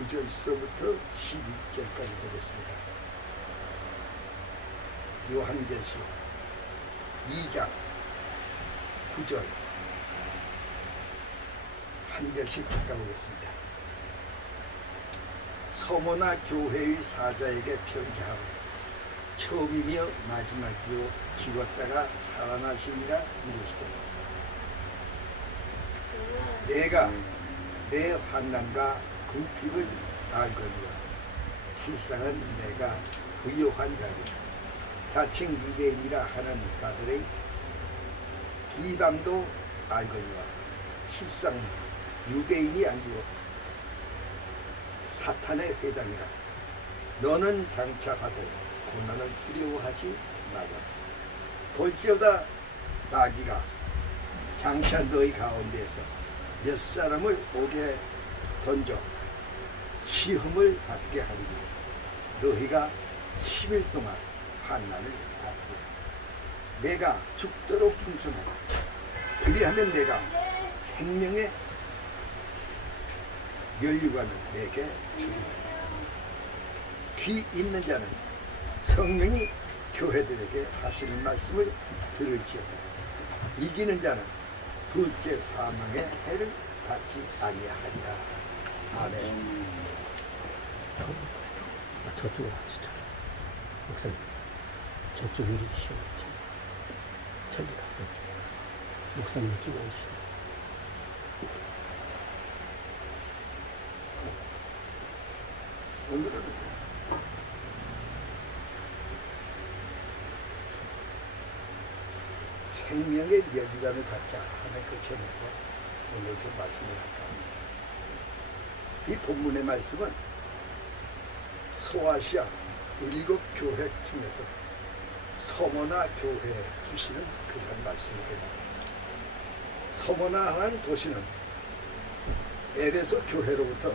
9절서부터 11절까지 되겠습니다. 요한계시록 2장 9절 한 절씩 읽어보겠습니다. 서머나 교회의 사자에게 편지하고 처음이며 마지막이요 죽었다가 살아나시니라 이르시되 내가 내 환난과 그 피를 알거니와 실상은 내가 부요한 자니 자칭 유대인이라 하는 자들의 비방도 알거니와 실상 유대인이 아니고 사탄의 회당이라. 너는 장차 받을 고난을 두려워하지 말라. 볼지어다 마귀가 장차 너희 가운데에서 몇 사람을 오게 던져 시험을 받게 하리니 너희가 10일 동안 환난을 받고 내가 죽도록 풍성하다. 그리하면 내가 생명의 면류관을 내게 주리라. 귀 있는 자는 성령이 교회들에게 하시는 말씀을 들을지어다. 이기는 자는 둘째 사망의 해를 받지 아니하리라. 아멘. 저쪽으로 가시죠. 목사님, 저쪽으로 계시죠. 저기가. 목사님 이쪽으로 앉으시죠. 오늘은 생명의 면류관을 갖자 하는 그 제목으로 오늘 좀 말씀을 할까 합니다. 이 본문의 말씀은 소아시아 7교회 중에서 서머나 교회에 주시는 그런 말씀이 됩니다. 서머나라는 도시는 에베소 교회로부터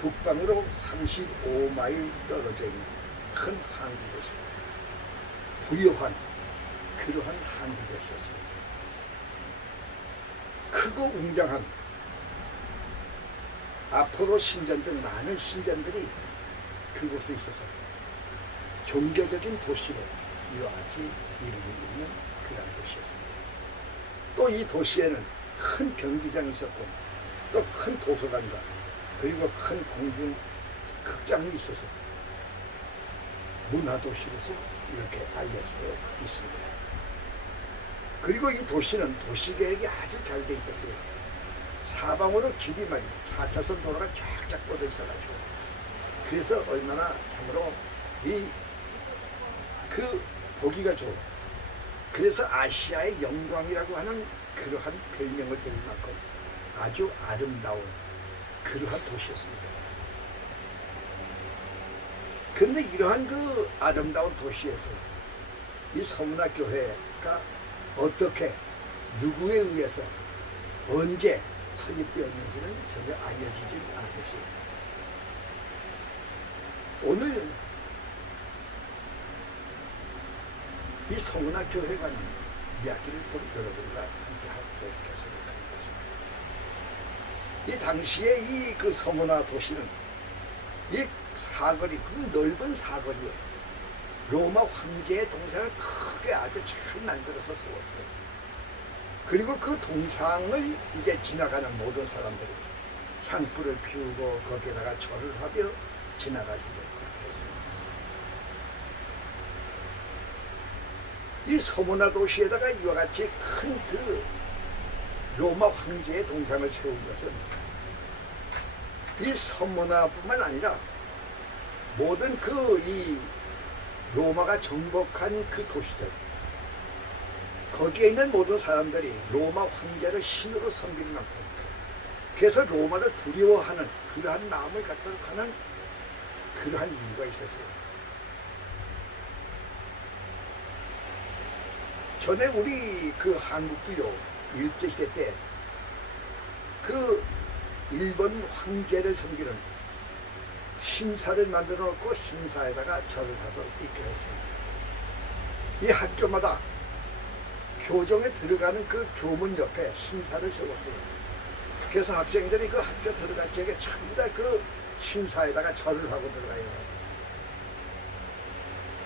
북방으로 35마일 떨어져 있는 큰 항구 도시입니다. 부유한 그러한 항구 도시였습니다. 크고 웅장한 아포로 신전 등 많은 신전들이 그곳에 있어서 종교적인 도시로 이와 같이 이루고 있는 그런 도시였습니다. 또 이 도시에는 큰 경기장이 있었고 또 큰 도서관과 그리고 큰 공중 극장이 있어서 문화도시로서 이렇게 알려지고 있습니다. 그리고 이 도시는 도시계획이 아주 잘 돼 있었어요. 사방으로 길이 말이죠. 4차선 도로가 쫙쫙 뻗어 있어가지고 그래서 얼마나 참으로 그 보기가 좋은, 그래서 아시아의 영광이라고 하는 그러한 별명을 들을 만큼 아주 아름다운 그러한 도시였습니다. 그런데 이러한 그 아름다운 도시에서 이 서문화 교회가 어떻게 누구에 의해서 언제 설립되었는지는 전혀 알려지지 않고 있습니다. 오늘 이 서문화 교회에 관한 이야기를 좀 여러분과 함께 하자 이렇게 생각하는 것입니다. 이 당시에 이 그 서문화 도시는 이 사거리, 그 넓은 사거리에 로마 황제의 동상을 크게 아주 잘 만들어서 세웠어요. 그리고 그 동상을 이제 지나가는 모든 사람들이 향불을 피우고 거기에다가 절을 하며 지나가시고 그렇게 했습니다. 이 서문화 도시에다가 이와 같이 큰 그 로마 황제의 동상을 세운 것은 이 서문화뿐만 아니라 모든 이 로마가 정복한 그 도시들, 거기에 있는 모든 사람들이 로마 황제를 신으로 섬길 만큼, 그래서 로마를 두려워하는 그러한 마음을 갖도록 하는 그러한 이유가 있었어요. 전에 우리 그 한국도요, 일제시대 때 그 일본 황제를 섬기는 신사를 만들어 놓고 신사에다가 절을 하도록 이렇게 했습니다. 이 학교마다 교정에 들어가는 그 교문 옆에 신사를 세웠어요. 그래서 학생들이 그 학교 들어갈 적에 전부 다 그 신사에다가 절을 하고 들어가요.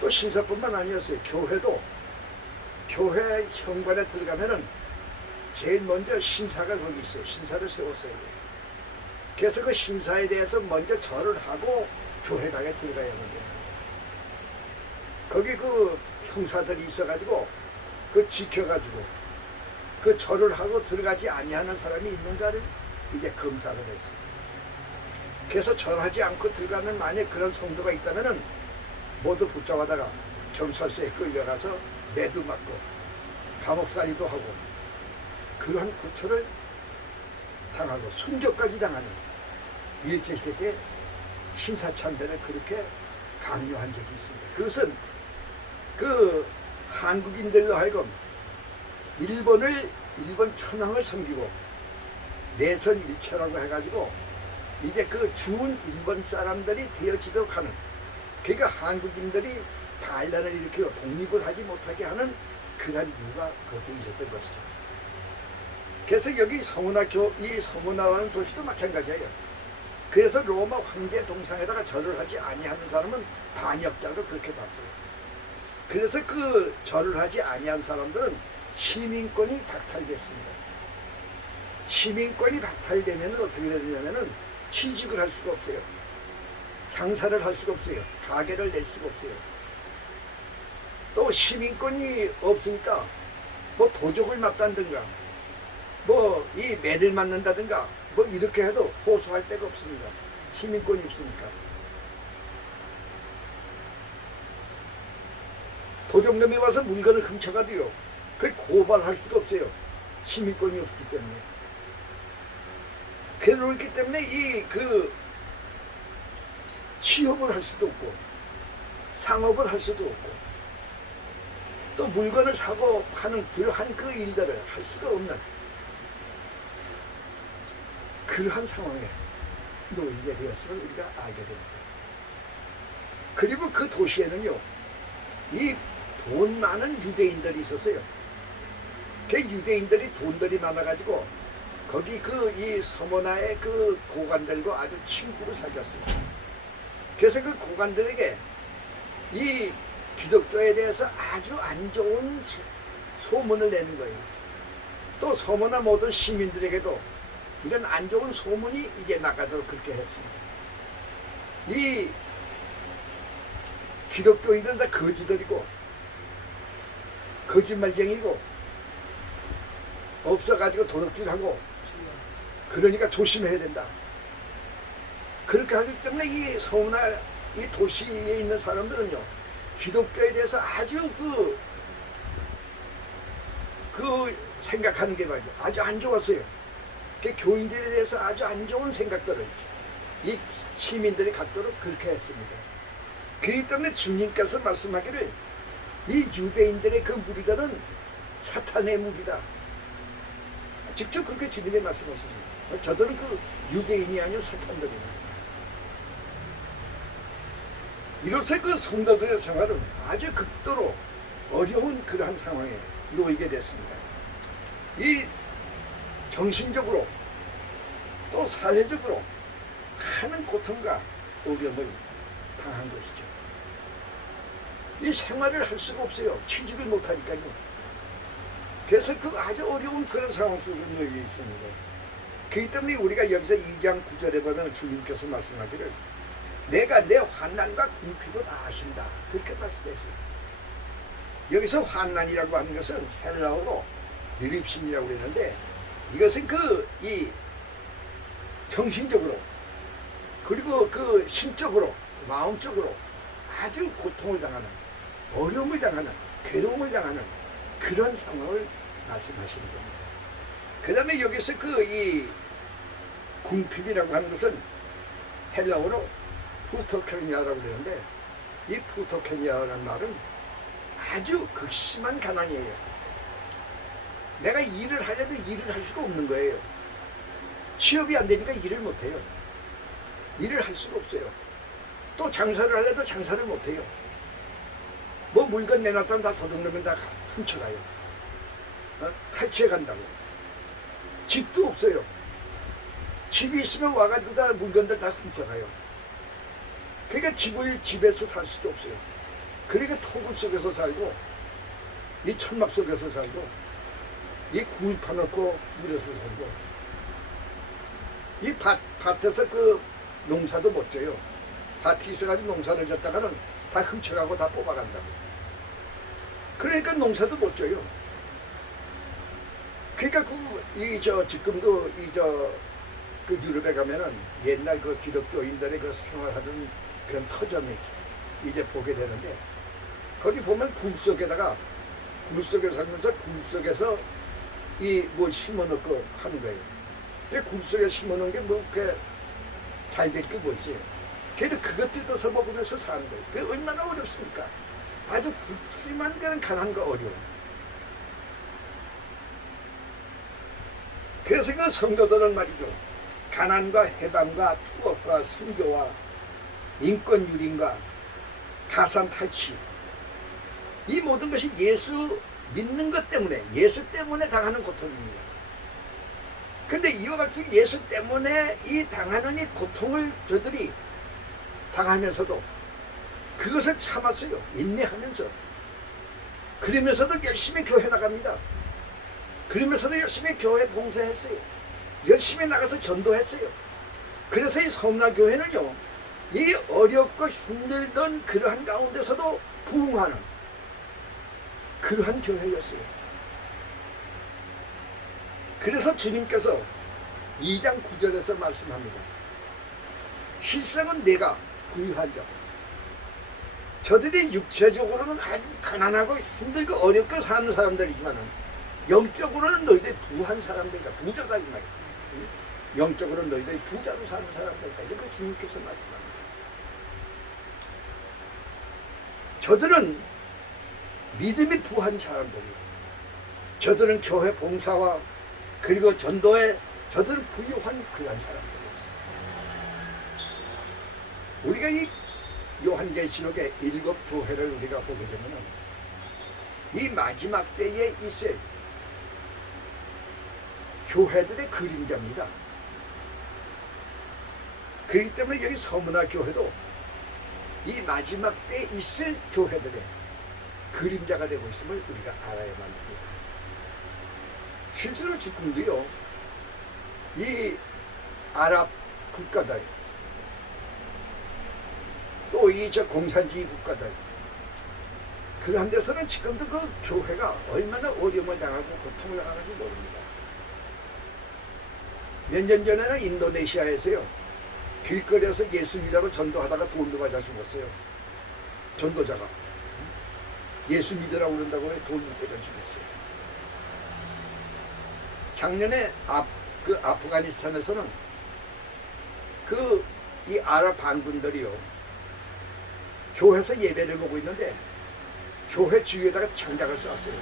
또 신사뿐만 아니었어요. 교회도 교회 현관에 들어가면은 제일 먼저 신사가 거기 있어요. 신사를 세웠어요. 그래서 그 신사에 대해서 먼저 절을 하고 교회당에 들어가야 하는데 거기 그 형사들이 있어가지고 그 지켜가지고 그 절을 하고 들어가지 아니하는 사람이 있는가를 이제 검사를 했어요. 그래서 절하지 않고 들어가는 만약 그런 성도가 있다면은 모두 붙잡아다가 경찰서에 끌려가서 매도 맞고 감옥살이도 하고 그러한 구초를 당하고 순교까지 당하는 일제시대 신사참배를 그렇게 강요한 적이 있습니다. 그것은 그 한국인들로 하여금 일본 천황을 섬기고 내선 일체라고 해가지고 이제 그 주운 일본 사람들이 되어지도록 하는, 그러니까 한국인들이 반란을 일으키고 독립을 하지 못하게 하는 그런 이유가 거기에 있었던 것이죠. 그래서 여기 이 서문화라는 도시도 마찬가지예요. 그래서 로마 황제 동상에다가 절을 하지 아니하는 사람은 반역자로 그렇게 봤어요. 그래서 그 절을 하지 아니한 사람들은 시민권이 박탈됐습니다. 시민권이 박탈되면 어떻게 되냐면은 취직을 할 수가 없어요. 장사를 할 수가 없어요. 가게를 낼 수가 없어요. 또 시민권이 없으니까 뭐 도적을 맞다든가 뭐 이 매를 맞는다든가 뭐 이렇게 해도 호소할 데가 없습니다. 시민권이 없으니까. 도적놈이 와서 물건을 훔쳐가도요, 그걸 고발할 수가 없어요. 시민권이 없기 때문에. 그렇기 때문에 취업을 할 수도 없고 상업을 할 수도 없고 또 물건을 사고 파는 그러한 그 일들을 할 수가 없는 그러한 상황에 놓이게 되었음을 우리가 알게 됩니다. 그리고 그 도시에는요, 이 돈 많은 유대인들이 있었어요. 그 유대인들이 돈들이 많아가지고 거기 이 서머나의 그 고관들과 아주 친구를 사귀었습니다. 그래서 그 고관들에게 이 기독교에 대해서 아주 안 좋은 소문을 내는 거예요. 또 서머나 모든 시민들에게도 이런 안 좋은 소문이 이제 나가도록 그렇게 했습니다. 이 기독교인들은 다 거지들이고 거짓말쟁이고 없어가지고 도둑질하고 그러니까 조심해야 된다. 그렇게 하기 때문에 이 서문화 이 도시에 있는 사람들은요, 기독교에 대해서 아주 생각하는 게 말이죠. 아주 안 좋았어요. 그 교인들에 대해서 아주 안 좋은 생각들을 이 시민들이 갖도록 그렇게 했습니다. 그렇기 때문에 주님께서 말씀하기를 이 유대인들의 그 무리들은 사탄의 무리다. 직접 그렇게 주님이 말씀하셨습니다. 저들은 그 유대인이 아니고 사탄들입니다. 이로써 그 성도들의 생활은 아주 극도로 어려운 그러한 상황에 놓이게 됐습니다. 이 정신적으로 또 사회적으로 많은 고통과 어려움을 당한 것이죠. 이 생활을 할 수가 없어요. 취직을 못하니까요. 그래서 그 아주 어려운 그런 상황 속에 놓여 있습니다. 그렇기 때문에 우리가 여기서 2장 9절에 보면 주님께서 말씀하기를 내가 내 환난과 궁핍을 아신다. 그렇게 말씀했어요. 여기서 환난이라고 하는 것은 헬라어로 느립심이라고 그랬는데 이것은 이 정신적으로 그리고 그 신적으로 마음적으로 아주 고통을 당하는 어려움을 당하는 괴로움을 당하는 그런 상황을 말씀하시는 겁니다. 그 다음에 여기서 이 궁핍이라고 하는 것은 헬라어로 푸토케니아라고 그러는데 이 푸토케니아라는 말은 아주 극심한 가난이에요. 내가 일을 하려도 일을 할 수가 없는 거예요. 취업이 안 되니까 일을 못해요. 일을 할 수가 없어요. 또 장사를 하려도 장사를 못해요. 뭐 물건 내놨다면 다 도둑놈은 다 훔쳐가요. 탈취해 간다고. 집도 없어요. 집이 있으면 와가지고 다 물건들 다 훔쳐가요. 그러니까 집에서 살 수도 없어요. 그러니까 토굴 속에서 살고, 이 천막 속에서 살고, 이 굴 파놓고 물에서 살고, 이 밭에서 그 농사도 못 져요. 밭이 있어가지고 농사를 졌다가는 다 훔쳐가고 다 뽑아간다고. 그러니까 농사도 못 져요. 그러니까 지금도 그 유럽에 가면은 옛날 그 기독교인들의 그 생활하던 그런 터전을 이제 보게 되는데, 거기 보면 굴 속에다가, 굴 속에 살면서 굴 속에서 이 뭐 심어놓고 하는 거예요. 근데 굴 속에 심어놓은 게 뭐 그게 잘 될 게 뭐지? 그래도 그것 뜯어서 먹으면서 사는 거예요. 그게 얼마나 어렵습니까? 아주 극심한 그런 가난과 어려움. 그래서 그 성도들은 말이죠, 가난과 해방과 투업과 순교와 인권 유린과 가산 탈취, 이 모든 것이 예수 믿는 것 때문에, 예수 때문에 당하는 고통입니다. 근데 이와 같이 예수 때문에 이 당하는 이 고통을 저들이 당하면서도 그것을 참았어요. 인내하면서. 그러면서도 열심히 교회 나갑니다. 그러면서도 열심히 교회 봉사했어요. 열심히 나가서 전도했어요. 그래서 이 서문화교회는요, 이 어렵고 힘들던 그러한 가운데서도 부흥하는 그러한 교회였어요. 그래서 주님께서 2장 9절에서 말씀합니다. 실상은 내가 부유한 자, 저들이 육체적으로는 아주 가난하고 힘들고 어렵게 사는 사람들이지만은 영적으로는 너희들이 부한 사람들이다. 부자다 이 말이야. 영적으로는 너희들이 부자로 사는 사람들이다. 이렇게 주님께서 말씀합니다. 저들은 믿음이 부한 사람들이에요. 저들은 교회 봉사와 그리고 전도에 저들은 부유한 그런 사람들이었어요. 우리가 이 요한계시록의 7 교회를 우리가 보게 되면 이 마지막 때에 있을 교회들의 그림자입니다. 그렇기 때문에 여기 서문화교회도 이 마지막 때에 있을 교회들의 그림자가 되고 있음을 우리가 알아야만 합니다. 실제로 지금도요, 이 아랍 국가들, 또 이 공산주의 국가들, 그러한 데서는 지금도 그 교회가 얼마나 어려움을 당하고 고통을 당하는지 모릅니다. 몇 년 전에는 인도네시아에서요, 길거리에서 예수 믿으라고 전도하다가 돌로 맞아 죽었어요. 전도자가 예수 믿으라고 그런다고 돌로 때려 죽였어요. 작년에 아프가니스탄에서는 이 아랍 반군들이요, 교회에서 예배를 보고 있는데 교회 주위에다가 장작을 쐈어요.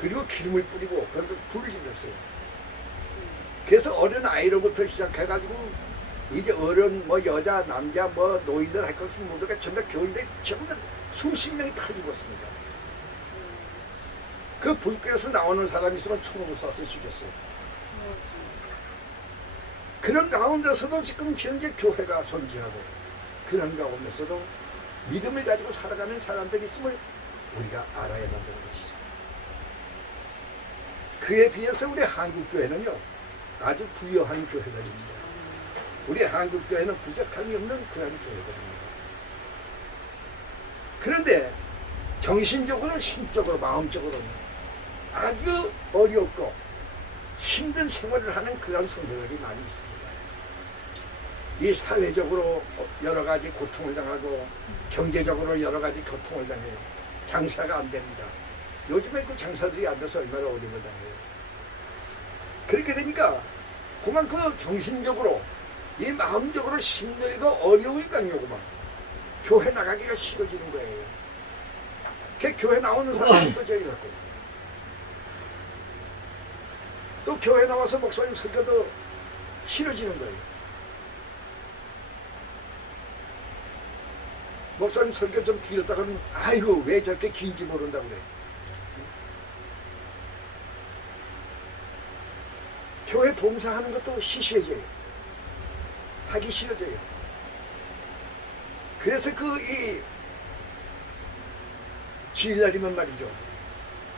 그리고 기름을 뿌리고 그것도 불을 질렀어요. 그래서 어린 아이로부터 시작해가지고 이제 어른 여자 남자 노인들 할 것은 모두가 전부 다 교인들 전부 다 수십 명이 다 죽었습니다. 그 불길에서 나오는 사람이 있으면 총으로 쏴서 죽였어요. 그런 가운데서도 지금 현재 교회가 존재하고, 그런 가운데서도 믿음을 가지고 살아가는 사람들이 있음을 우리가 알아야 한다는 것이죠. 그에 비해서 우리 한국교회는요, 아주 부유한 교회들입니다. 우리 한국교회는 부족함이 없는 그런 교회들입니다. 그런데 정신적으로, 심적으로, 마음적으로는 아주 어렵고 힘든 생활을 하는 그런 성도들이 많이 있습니다. 이 사회적으로 여러 가지 고통을 당하고 경제적으로 여러 가지 고통을 당해요. 장사가 안 됩니다. 요즘에 그 장사들이 안 돼서 얼마나 어려움을 당해요. 그렇게 되니까 그만큼 정신적으로, 이 마음적으로 힘들고 어려우니까요, 그만 교회 나가기가 싫어지는 거예요. 그 교회 나오는 사람이 또 저기 갖고, 또 교회 나와서 목사님 설교도 싫어지는 거예요. 목사님 설교 좀 길었다가는 아이고 왜 저렇게 긴지 모른다고 그래. 교회 봉사하는 것도 시시해져요. 하기 싫어져요. 그래서 이 주일날이면 말이죠.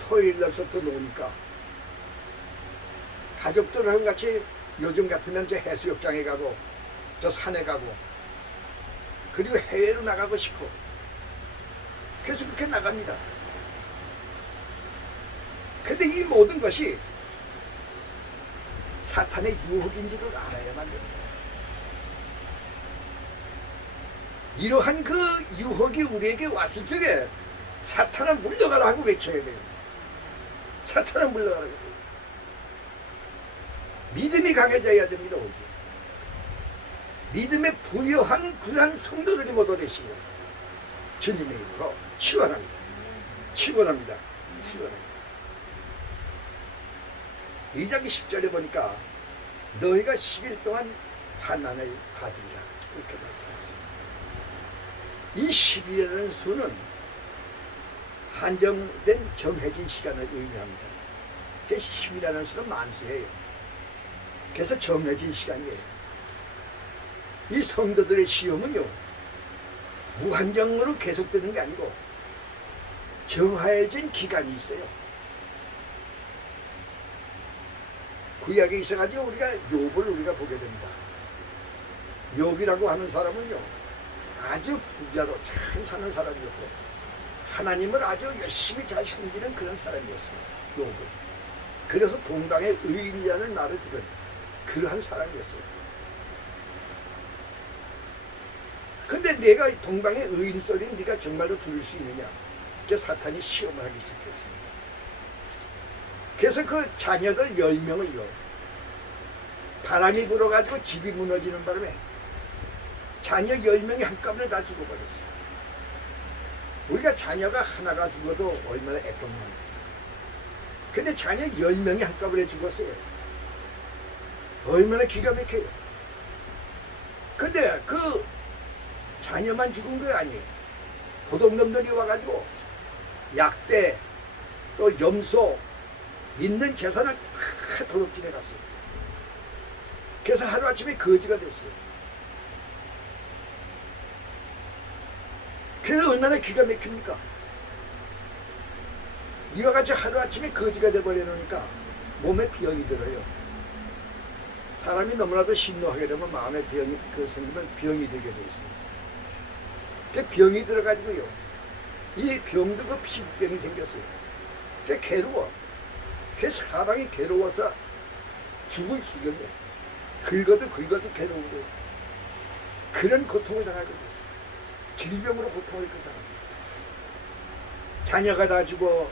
토요일날부터 노니까 가족들하고 같이 요즘 같으면 저 해수욕장에 가고 저 산에 가고 그리고 해외로 나가고 싶어. 그래서 그렇게 나갑니다. 근데 이 모든 것이 사탄의 유혹인지를 알아야만 됩니다. 이러한 그 유혹이 우리에게 왔을 적에 사탄아 물러가라 하고 외쳐야 돼요. 사탄아 물러가라고. 믿음이 강해져야 됩니다. 오직. 믿음에 부여한 그러한 성도들이 모두 되시고 주님의 이름으로 축원합니다. 축원합니다. 축원합니다. 2장 10절에 보니까 너희가 10일 동안 환난을 받으리라 그렇게 말씀하셨습니다. 이 10일이라는 수는 한정된 정해진 시간을 의미합니다. 그래서 10이라는 수는 만수예요. 그래서 정해진 시간이에요. 이 성도들의 시험은요 무한정으로 계속되는 게 아니고 정해진 기간이 있어요. 구약에 있어가지고 우리가 욥을 우리가 보게 됩니다. 욥이라고 하는 사람은요 아주 부자로 잘 사는 사람이었고 하나님을 아주 열심히 잘 섬기는 그런 사람이었어요. 욥은. 그래서 동방의 의인이라는 말을 들은 그러한 사람이었어요. 근데 내가 동방의 의인 소리는 네가 정말로 들을 수 있느냐? 그래서 사탄이 시험을 하기 시작했습니다. 그래서 그 자녀들 10명을요 바람이 불어가지고 집이 무너지는 바람에 자녀 10명이 한꺼번에 다 죽어버렸어요. 우리가 자녀가 하나가 죽어도 얼마나 애통합니까? 근데 자녀 10명이 한꺼번에 죽었어요. 얼마나 기가 막혀요. 근데 그 자녀만 죽은 거 아니에요. 도둑놈들이 와가지고 약대 또 염소 있는 재산을 다 도둑질해 갔어요. 그래서 하루아침에 거지가 됐어요. 그래서 얼마나 기가 막힙니까? 이와 같이 하루아침에 거지가 돼버리니까 몸에 병이 들어요. 사람이 너무나도 심노하게 되면 마음에 병이 생기면 병이 들게 돼 있어요. 그 병이 들어가지고요 이 병도 그 피부병이 생겼어요. 그 괴로워. 그 사방이 괴로워서 죽을 지경에 긁어도 괴로운 그런 고통을 당하게 됐어요. 질병으로 고통을 당합니다. 자녀가 다 죽어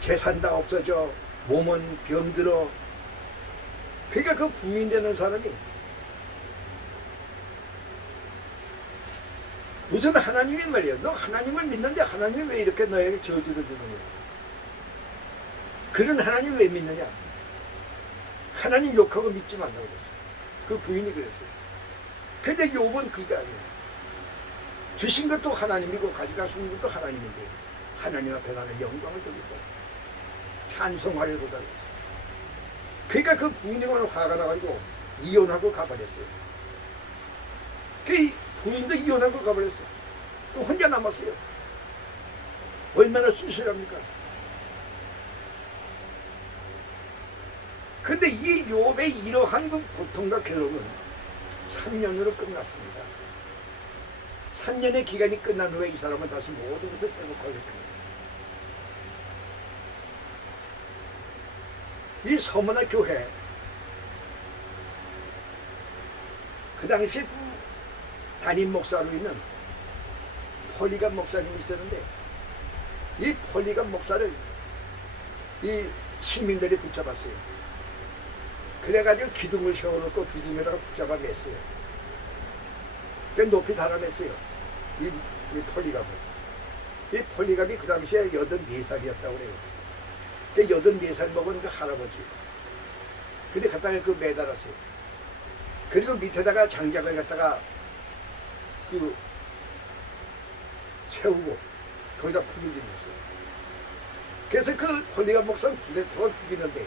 재산 다 없어져 몸은 병들어. 그러니까 그 부인되는 사람이 무슨 하나님이 말이야. 너 하나님을 믿는데 하나님이 왜 이렇게 너에게 저주를 주는 거야? 그런 하나님 왜 믿느냐? 하나님 욕하고 믿지 말라고 그랬어요. 그 부인이 그랬어요. 근데 욥은 그게 아니에요. 주신 것도 하나님이고 가져가시는 것도 하나님인데 하나님 앞에 나는 영광을 돌리고 찬송하려고 달렸어요. 그러니까 그 부인이 오늘 화가 나가지고 이혼하고 가버렸어요. 그 부인도 이혼하고 가버렸어요. 또 혼자 남았어요. 얼마나 쓸쓸합니까? 근데 이 욥의 이러한 그 고통과 괴로움은 3년으로 끝났습니다. 3년의 기간이 끝난 후에 이 사람은 다시 모든 것을 회복하게 됩니다. 이 서머나 교회 그 당시 그 담임 목사로 있는 폴리감 목사님이 있었는데 이 폴리감 목사를 이 시민들이 붙잡았어요. 그래가지고 기둥을 세워놓고 기둥에다가 붙잡아 맸어요. 높이 달아맸어요. 이 폴리감을. 이 폴리감이 그 당시에 84살이었다고 그래요. 84살 먹은 그 할아버지. 근데 갖다가 그 매달았어요. 그리고 밑에다가 장작을 갖다가 그 세우고 거기다 불을 지폈어요. 그래서 그 폴리감 목사는 불에 들어 죽이는데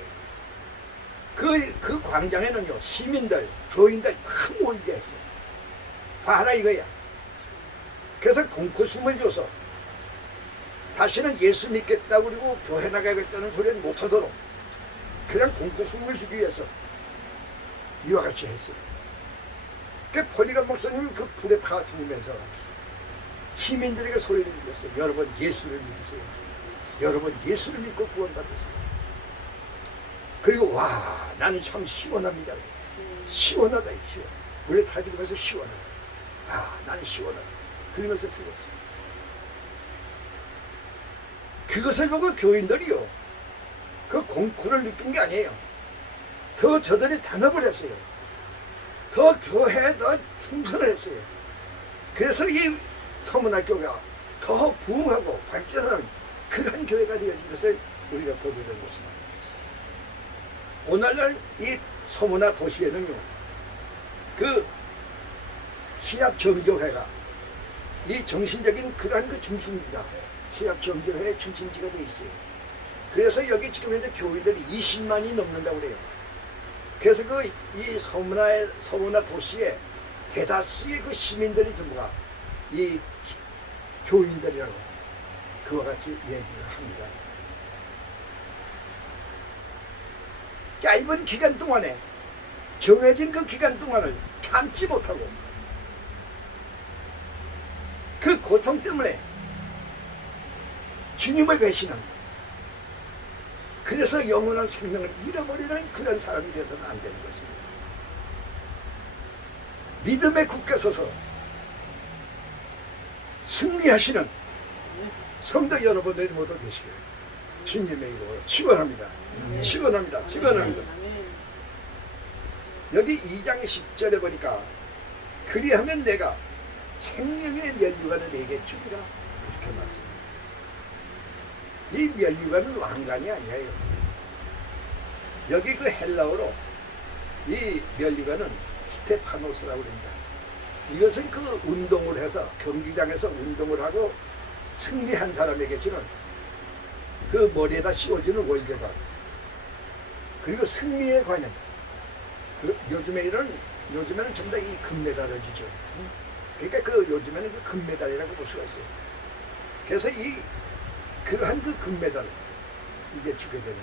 그 광장에는요 시민들, 교인들 다 모이게 했어요. 봐라 이거야. 그래서 공포심을 줘서 다시는 예수 믿겠다고 그리고 교회 나가겠다는 소리는 못하도록 그냥 공포심을 주기 위해서 이와 같이 했어요. 그 폴리감 목사님은 그 불에 타스면서 시민들에게 소리를 질렀어요. 여러분 예수를 믿으세요. 여러분 예수를 믿고 구원받으세요. 그리고 와 나는 참 시원합니다. 시원하다 시원. 물에 타지면서 시원하다. 아 나는 시원하다. 그러면서 죽었어요. 그것을 보고 교인들이요 그 공포를 느낀 게 아니에요. 더 저들이 단합을 했어요. 더 교회에 더 충성을 했어요. 그래서 이 서문학교가 더 부흥하고 발전하는 그런 교회가 되어진 것을 우리가 보게 된 것입니다. 오늘날 이 서문화 도시에는요 그 신합 정교회가 이 정신적인 그러한 그 중심지가 신합 정교회의 중심지가 되어 있어요. 그래서 여기 지금 현재 교인들이 20만이 넘는다고 그래요. 그래서 그 이 서문화 도시의 대다수의 그 시민들이 전부가 이 교인들이라고 그와 같이 얘기를 합니다. 짧은 기간 동안에 정해진 그 기간 동안을 참지 못하고 그 고통 때문에 주님을 배신한 그래서 영원한 생명을 잃어버리는 그런 사람이 되어서는 안 되는 것입니다. 믿음의 굳게 서서 승리하시는 성도 여러분들이 모두 되시길 주님의 이름으로 축원합니다. 축원합니다. 축원합니다. 여기 2장 10절에 보니까 그리하면 내가 생명의 면류관을 내게 주리라 이렇게 말씀합니다. 이 면류관은 왕관이 아니에요. 여기 그 헬라어로 이 면류관은 스테파노스라고 합니다. 이것은 그 운동을 해서 경기장에서 운동을 하고 승리한 사람에게 주는 그 머리에다 씌워주는 월계관 그리고 승리의 관념 요즘에는 전부 다 이 금메달을 주죠. 그러니까 그 요즘에는 그 금메달이라고 볼 수가 있어요. 그래서 그러한 그 금메달을 이게 주게 되는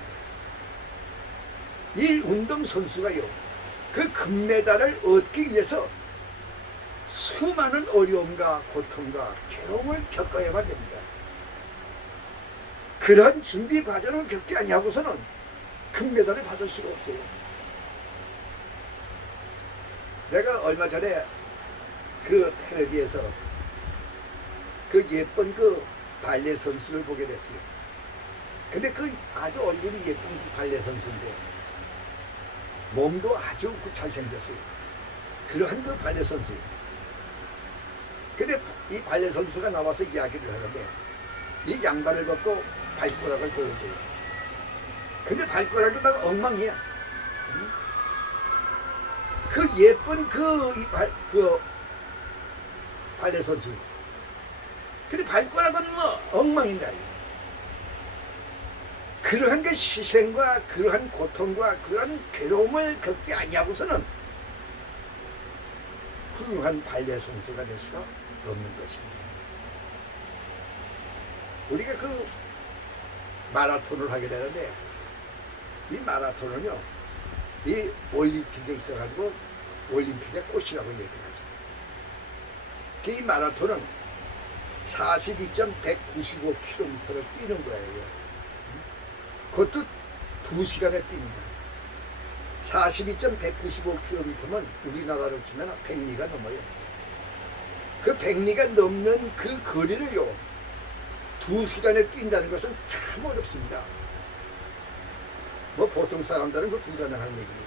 거예요. 이 운동선수가요 그 금메달을 얻기 위해서 수많은 어려움과 고통과 괴로움을 겪어야만 됩니다. 그런 준비 과정을 겪지 아니하고서는 금메달을 받을 수가 없어요. 내가 얼마 전에 그 텔레비에서 그 예쁜 그 발레 선수를 보게 됐어요. 근데 그 아주 얼굴이 예쁜 그 발레 선수인데 몸도 아주 잘생겼어요. 그러한 그 발레 선수. 근데 이 발레 선수가 나와서 이야기를 하는데 이 양발을 벗고 발가락을 보여줘요. 근데 발가락이 막 엉망이야. 그 예쁜 그 발레 선수. 근데 발가락은 뭐 엉망인다. 그러한 그 희생과 그러한 고통과 그러한 괴로움을 겪지 아니하고서는 훌륭한 발레 선수가 될 수가 없는 것입니다. 우리가 그 마라톤을 하게 되는데 이 마라톤은요 이 올림픽에 있어가지고 올림픽의 꽃이라고 얘기를 하죠. 이 마라톤은 42.195km를 뛰는 거예요. 그것도 2시간에 뜁니다. 42.195km면 우리나라로 치면 100리가 넘어요. 그 100리가 넘는 그 거리를요 2시간에 뛴다는 것은 참 어렵습니다. 뭐 보통 사람들은 그 불가능한 얘기예요.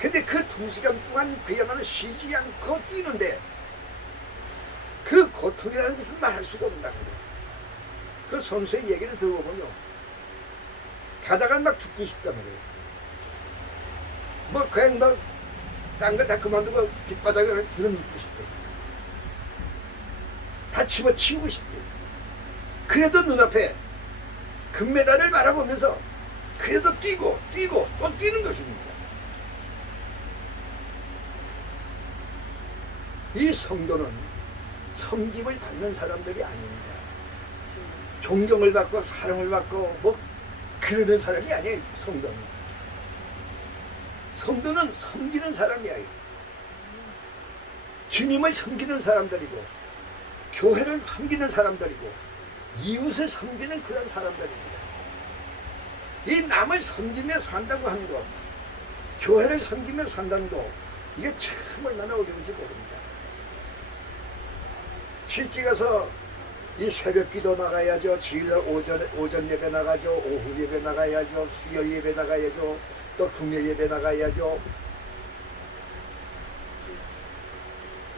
근데 그 2시간 동안 그야말로 쉬지 않고 뛰는데 그 고통이라는 것을 말할 수가 없다는 거예요. 그 선수의 얘기를 들어보면요 가다가 막 죽고 싶다는 거예요. 뭐 그냥 막 딴 거 다 그만두고 뒷바닥에 들어눕고 싶대. 다 집어치우고 싶대. 그래도 눈앞에 금메달을 바라보면서 그래도 뛰고 또 뛰는 것입니다. 이 성도는 섬김을 받는 사람들이 아닙니다. 존경을 받고 사랑을 받고 뭐 그러는 사람이 아니에요. 성도는 섬기는 사람이야. 주님을 섬기는 사람들이고 교회를 섬기는 사람들이고 이웃을 섬기는 그런 사람들입니다. 이 남을 섬기며 산다고 하는 것, 교회를 섬기며 산다는 것, 이게 참 얼마나 어려운지 모릅니다. 실제 가서 이 새벽 기도 나가야죠. 주일날 오전 예배 나가죠. 오후 예배 나가야죠. 수요일 예배 나가야죠. 또 금요 예배 나가야죠.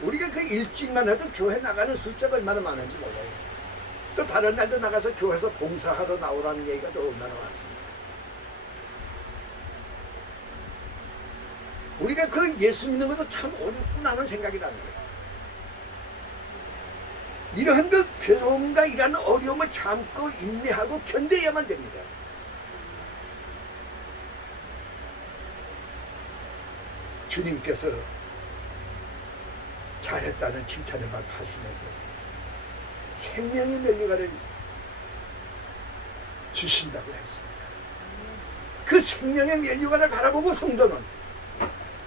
우리가 그 일찍만 해도 교회 나가는 숫자가 얼마나 많은지 몰라요. 또 다른 날도 나가서 교회에서 봉사하러 나오라는 얘기가 또 얼마나 많습니다. 우리가 그 예수 믿는 것도 참 어렵구나 하는 생각이 나는 거예요. 이러한 그 괴로움과 이러한 어려움을 참고 인내하고 견뎌야만 됩니다. 주님께서 잘했다는 칭찬을 하시면서 생명의 면류관을 주신다고 했습니다. 그 생명의 면류관을 바라보고 성도는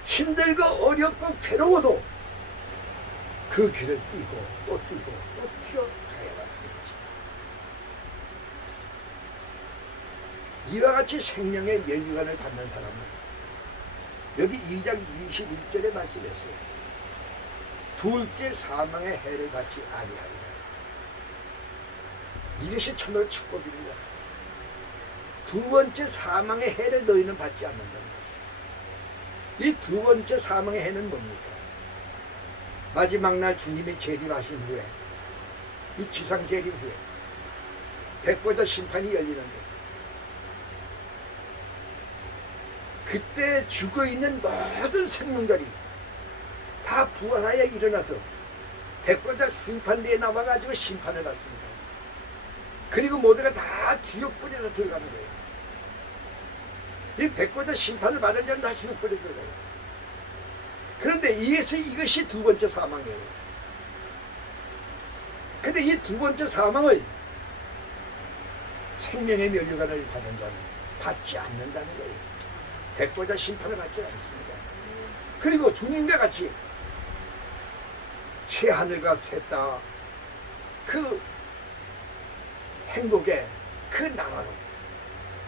힘들고 어렵고 괴로워도 그 길을 뛰고 또 뛰고 또 뛰어가야만 하는 것입니다. 이와 같이 생명의 면류관을 받는 사람은 여기 2장 21절에 말씀했어요. 둘째 사망의 해를 받지 아니하리라. 이것이 참으로 축복입니다. 두 번째 사망의 해를 너희는 받지 않는다는 것이죠. 이 두 번째 사망의 해는 뭡니까? 마지막 날 주님이 재림하신 후에, 이 지상 재림 후에 백보자 심판이 열리는데, 그때 죽어있는 모든 생명들이 다 부활하여 일어나서 백보자 심판대에 나와가지고 심판을 받습니다. 그리고 모두가 다 지옥불에서 들어가는 거예요. 이 백보자 심판을 받은 자는 다 지옥불에 들어가요. 그런데 이것이 두 번째 사망이에요. 근데 이 두 번째 사망을 생명의 면류관을 받은 자는 받지 않는다는 거예요. 백보자 심판을 받지 않습니다. 그리고 주님과 같이 새하늘과 새 땅, 그 행복의 그 나라로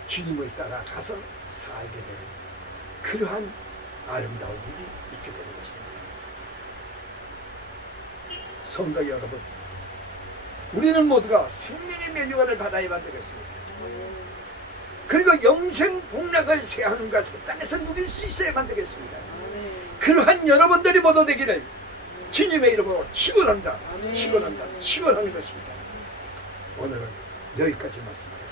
주님을 따라가서 살게 되는 그러한 아름다운 일이 있게 되는 것입니다. 성도 여러분, 우리는 모두가 생명의 면류관을 받아야만 되겠습니다. 그리고 영생 복락을 새하늘과 새 땅에서 누릴 수 있어야만 되겠습니다. 그러한 여러분들이 모두 되기를 주님의 이름으로 축원한다. 축원하는 것입니다. 오늘은 여기까지 말씀드립니다.